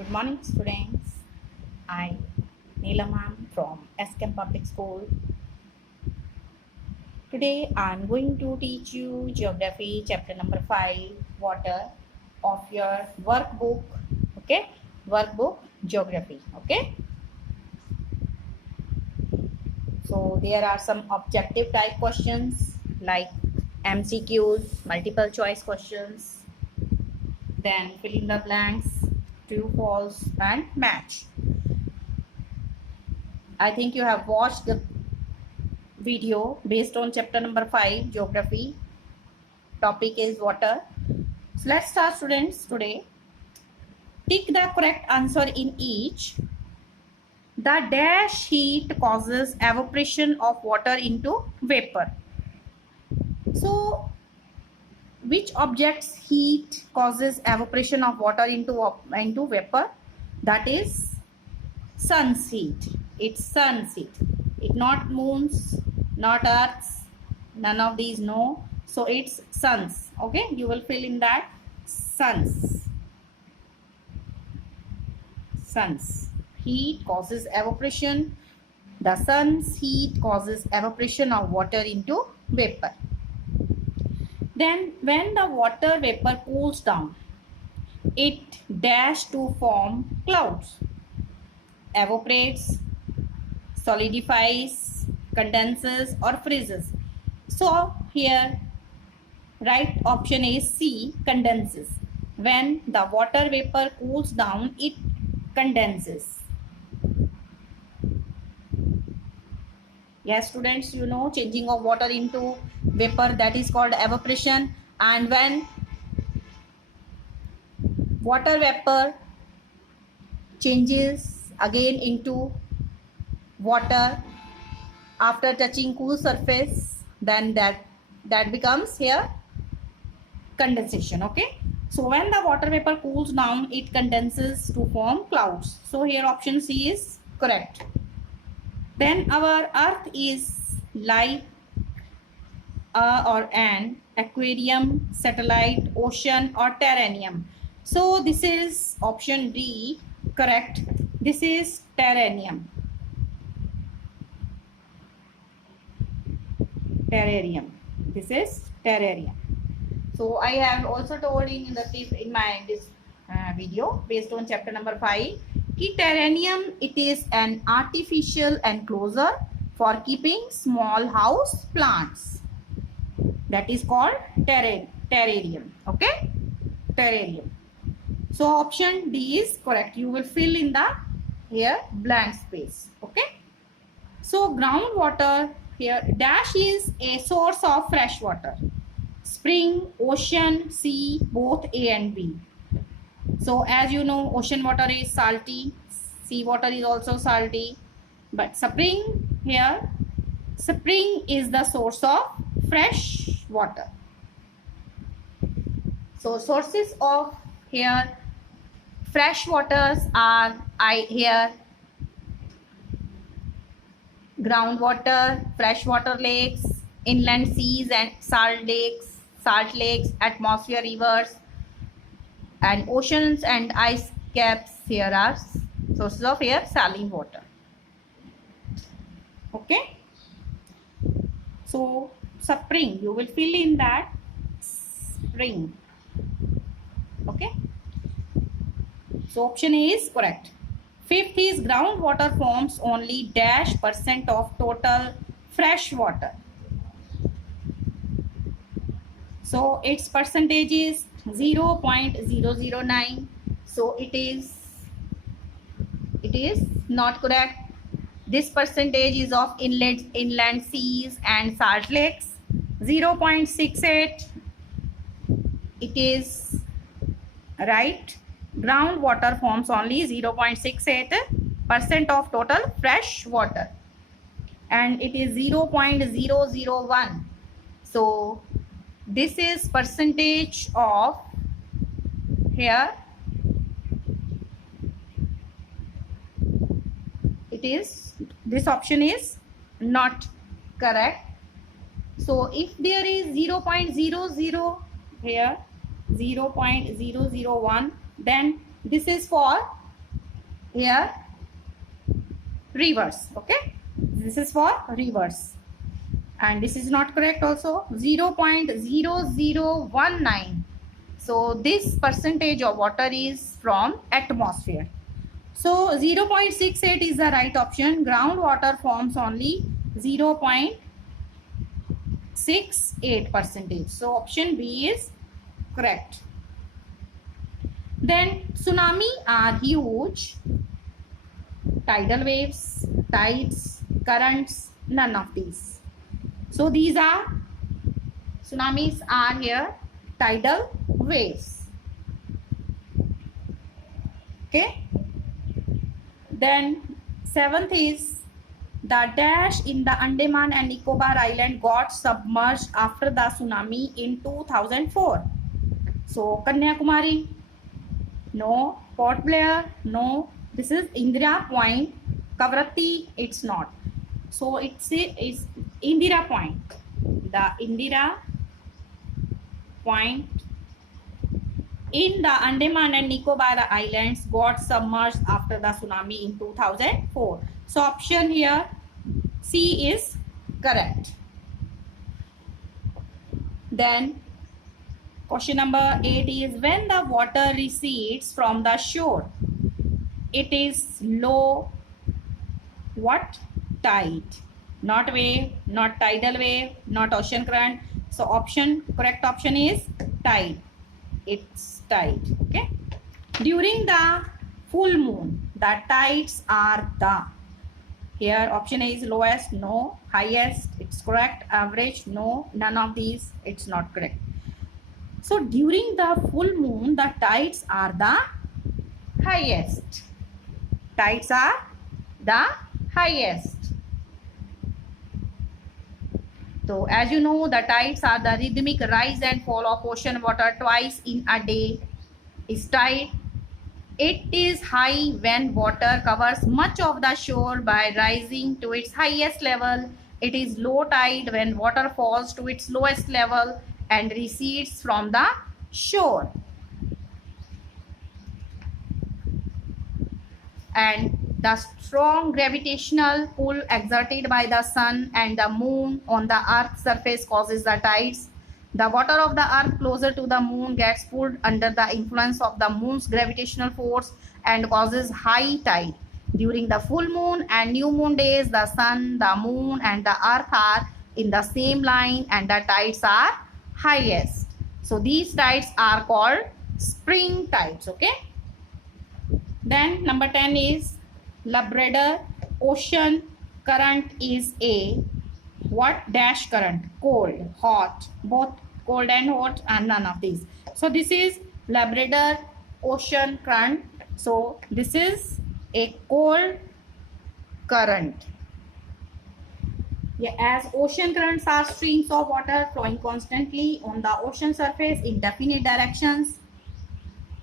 Good morning, students. I, Neela ma'am from SKM Public School. Today, I'm going to teach you Geography, chapter number 5, Water, of your workbook. Okay, workbook Geography. Okay, so there are some objective type questions like MCQs, multiple choice questions, then fill in the blanks, true, false, and match. I think you have watched the video based on chapter number 5 geography. Topic is water. So let's start, students. Today tick the correct answer in each. The dash heat causes evaporation of water into vapor. So which object's heat causes evaporation of water into vapor? That is sun's heat. It's sun's heat. It not moon's, not earth's, none of these, no. So it's sun's. Okay, you will fill in that sun's heat causes evaporation. The sun's heat causes evaporation of water into vapor. Then when the water vapor cools down, it dash to form clouds, evaporates, solidifies, condenses, or freezes. So here right option is C, condenses. When the water vapor cools down, it condenses. Yes, students, you know changing of water into vapor, that is called evaporation. And when water vapor changes again into water after touching cool surface, then that becomes here condensation. Okay, so when the water vapor cools down, it condenses to form clouds. So here option C is correct. Then our earth is like or an aquarium, satellite, ocean, or terrarium. So this is option D correct. This is terrarium. This is terrarium. So I have also told in my video based on chapter number 5 कि terrarium, it is an artificial enclosure for keeping small house plants. That is called terrarium. Okay, terrarium. So option D is correct. You will fill in the here blank space. Okay. So groundwater here dash is a source of fresh water. Spring, ocean, sea, both A and B. So as you know, ocean water is salty, sea water is also salty, but spring here, spring is the source of fresh water. So sources of here fresh waters are here groundwater, freshwater lakes, inland seas and salt lakes, atmosphere rivers, and oceans and ice caps here are sources of here saline water. Okay, so spring, you will fill in that spring. Okay, so option A is correct. Fifth is groundwater forms only -% of total fresh water. So its percentage is 0.009. So it is not correct. This percentage is of inland seas and salt lakes. 0.68. It is right. Groundwater forms only 0.68% of total fresh water, and it is 0.001. So this is percentage of here, it is, this option is not correct. So if there is 0.00 here, 0.001, then this is for here rivers. Okay, this is for rivers, and this is not correct also. 0.0019. So this percentage of water is from atmosphere. So 0.68 is the right option. Groundwater forms only 0.68%. So option B is correct. Then tsunami are huge. Tidal waves, tides, currents, none of these. So these are tsunamis are here tidal waves. Okay. Then seventh is the dash in the Andaman and Nicobar Island got submerged after the tsunami in 2004. So Kanyakumari, no. Port Blair, no. This is Indira Point. Kavratti, it's not. So it's Indira Point. The Indira Point in the Andaman and Nicobar Islands got submerged after the tsunami in 2004. So option here C is correct. Then question number 8 is when the water recedes from the shore, it is low what? Tide. Not wave, not tidal wave, not ocean current. So correct option is tide. It's tide. Okay. During the full moon, the tides are the. Here option A is lowest, no. Highest, it's correct. Average, no. None of these, it's not correct. So during the full moon, the tides are the highest. Tides are the highest. So as you know, the tides are the rhythmic rise and fall of ocean water twice in a day is tide. It is high when water covers much of the shore by rising to its highest level. It is low tide when water falls to its lowest level and recedes from the shore. And the strong gravitational pull exerted by the sun and the moon on the earth's surface causes the tides. The water of the earth closer to the moon gets pulled under the influence of the moon's gravitational force and causes high tide. During the full moon and new moon days, the sun, the moon and the earth are in the same line and the tides are highest. So these tides are called spring tides. Okay. Then number 10 is Labrador ocean current is a what dash current? Cold, hot, both cold and hot, and none of these. So this is Labrador ocean current. So this is a cold current. Yeah, as ocean currents are streams of water flowing constantly on the ocean surface in definite directions.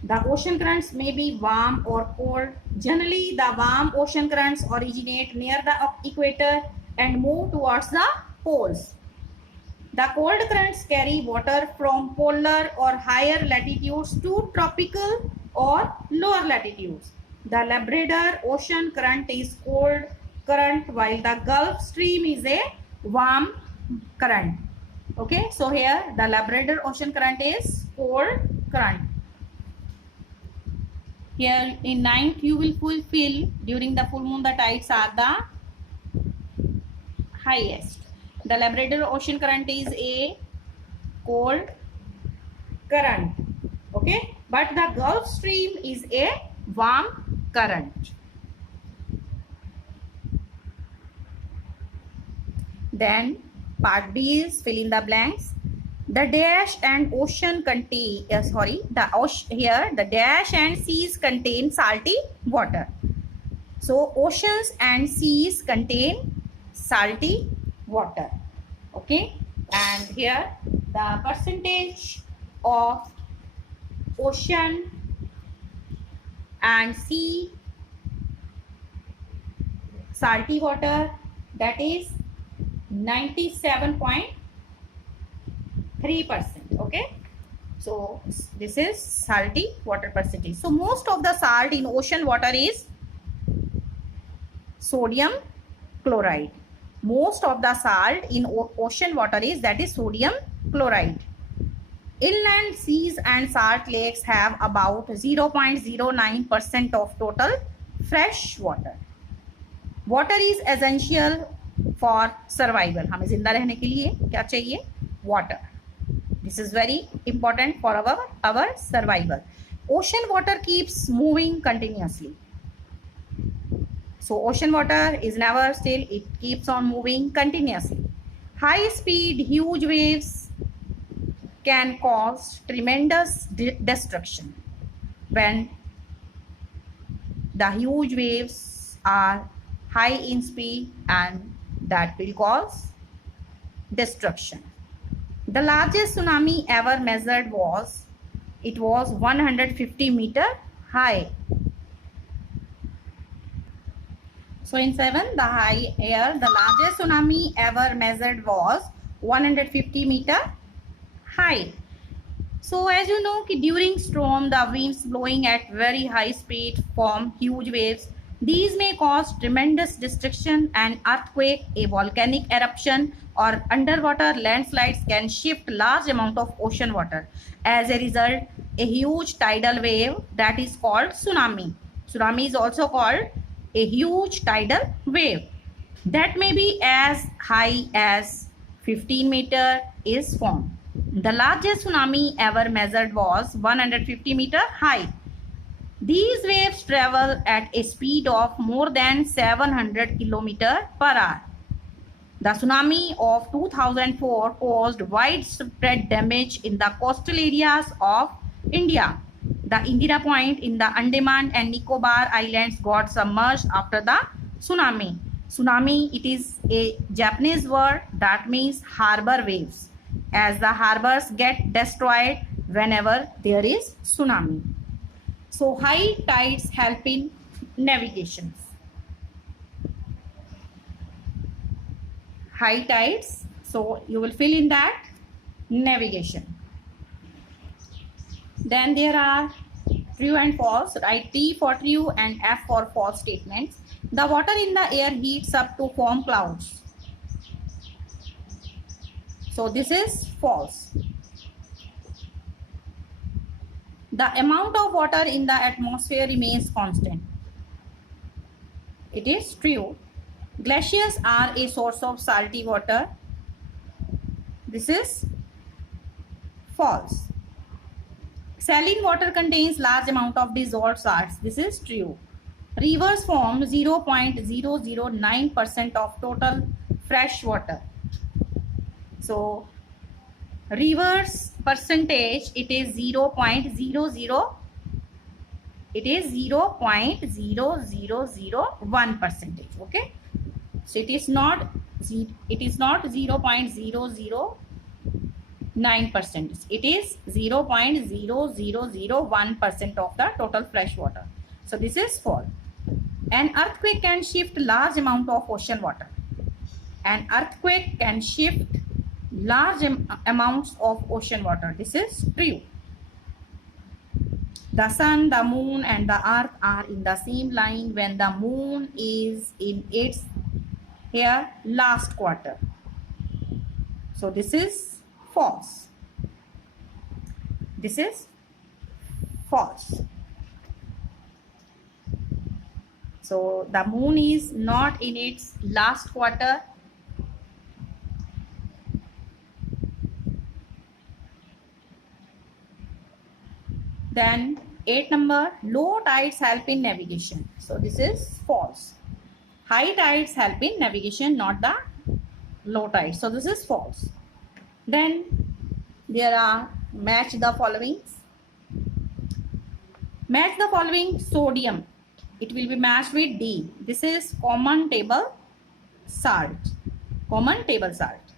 The ocean currents may be warm or cold. Generally, the warm ocean currents originate near the equator and move towards the poles. The cold currents carry water from polar or higher latitudes to tropical or lower latitudes. The Labrador ocean current is cold current while the Gulf Stream is a warm current. Okay, so here the Labrador ocean current is cold current. Here in 9th you will fulfill during the full moon the tides are the highest. The Labrador ocean current is a cold current. Okay, but the Gulf Stream is a warm current. Then part B is fill in the blanks. The dash and ocean contain here the dash and seas contain salty water. So oceans and seas contain salty water. Okay, and here the percentage of ocean and sea salty water, that is 97.3%. Okay, so this is salty water percentage. So most of the salt in ocean water is sodium chloride. Most of the salt in ocean water is that is sodium chloride. Inland seas and salt lakes have about 0.09% of total fresh water. Water is essential for survival. हमें जिंदा रहने के लिए क्या चाहिए? Water. This is very important for our survival. Ocean water keeps moving continuously. So ocean water is never still, it keeps on moving continuously. High speed, huge waves can cause tremendous destruction. When the huge waves are high in speed, and that will cause destruction. The largest tsunami ever measured was 150 meter high. So in 7, the largest tsunami ever measured was 150 meter high. So as you know, during storm, the winds blowing at very high speed form huge waves. These may cause tremendous destruction, and earthquake, a volcanic eruption, or underwater landslides can shift large amount of ocean water. As a result, a huge tidal wave that is called tsunami. Tsunami is also called a huge tidal wave that may be as high as 15 meter is formed. The largest tsunami ever measured was 150 meter high. These waves travel at a speed of more than 700 km per hour. The tsunami of 2004 caused widespread damage in the coastal areas of India. The Indira Point in the Andaman and Nicobar Islands got submerged after the tsunami. Tsunami, it is a Japanese word that means harbor waves, as the harbors get destroyed whenever there is tsunami. So high tides help in navigation. High tides, so you will fill in that navigation. Then there are true and false. Write T for true and F for false statements. The water in the air heats up to form clouds. So this is false. The amount of water in the atmosphere remains constant. It is true. Glaciers are a source of salty water. This is false. Saline water contains large amount of dissolved salts. This is true. Rivers form 0.009% of total fresh water. So rivers percentage, it is 0.00, it is 0.0001 percentage. Okay, so it is not 0.009%, it is 0.0001% of the total fresh water. So this is false. An earthquake can shift large amount of ocean water. An earthquake can shift large amounts of ocean water. This is true. The sun, the moon, and the earth are in the same line when the moon is in its last quarter. So this is false. This is false. So the moon is not in its last quarter. Then 8 number, low tides help in navigation. So this is false. High tides help in navigation, not the low tides. So this is false. Then there are match the following. Match the following. Sodium, it will be matched with D. This is common table salt. Common table salt.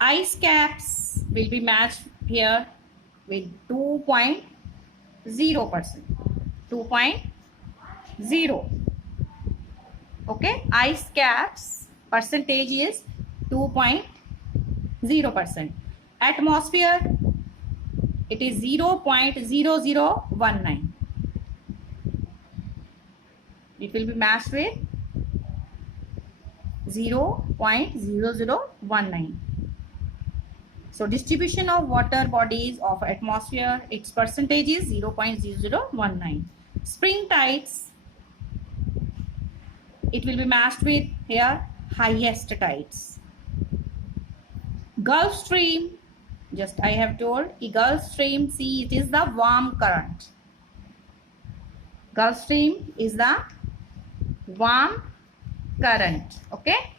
Ice caps will be matched here with 2.0%. 2.0. Okay, ice caps percentage is 2.0%. Atmosphere, it is 0.0019. It will be matched with 0.0019. So distribution of water bodies of atmosphere, its percentage is 0.0019. Spring tides, it will be matched with here highest tides. Gulf Stream, just I have told ki Gulf Stream, see, it is the warm current. Gulf Stream is the warm current, okay?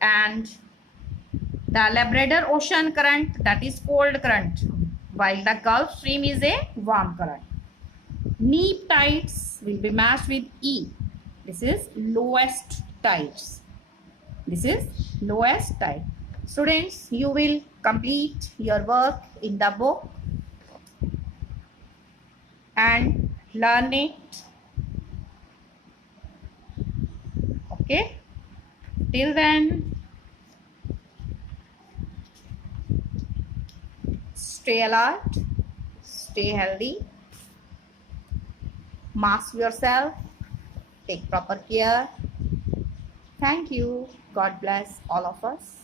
And the Labrador Ocean current, that is cold current, while the Gulf Stream is a warm current. Neap tides will be matched with E. This is lowest tides. This is lowest tide. Students, you will complete your work in the book and learn it. Okay. Till then, stay alert, stay healthy, mask yourself, take proper care. Thank you. God bless all of us.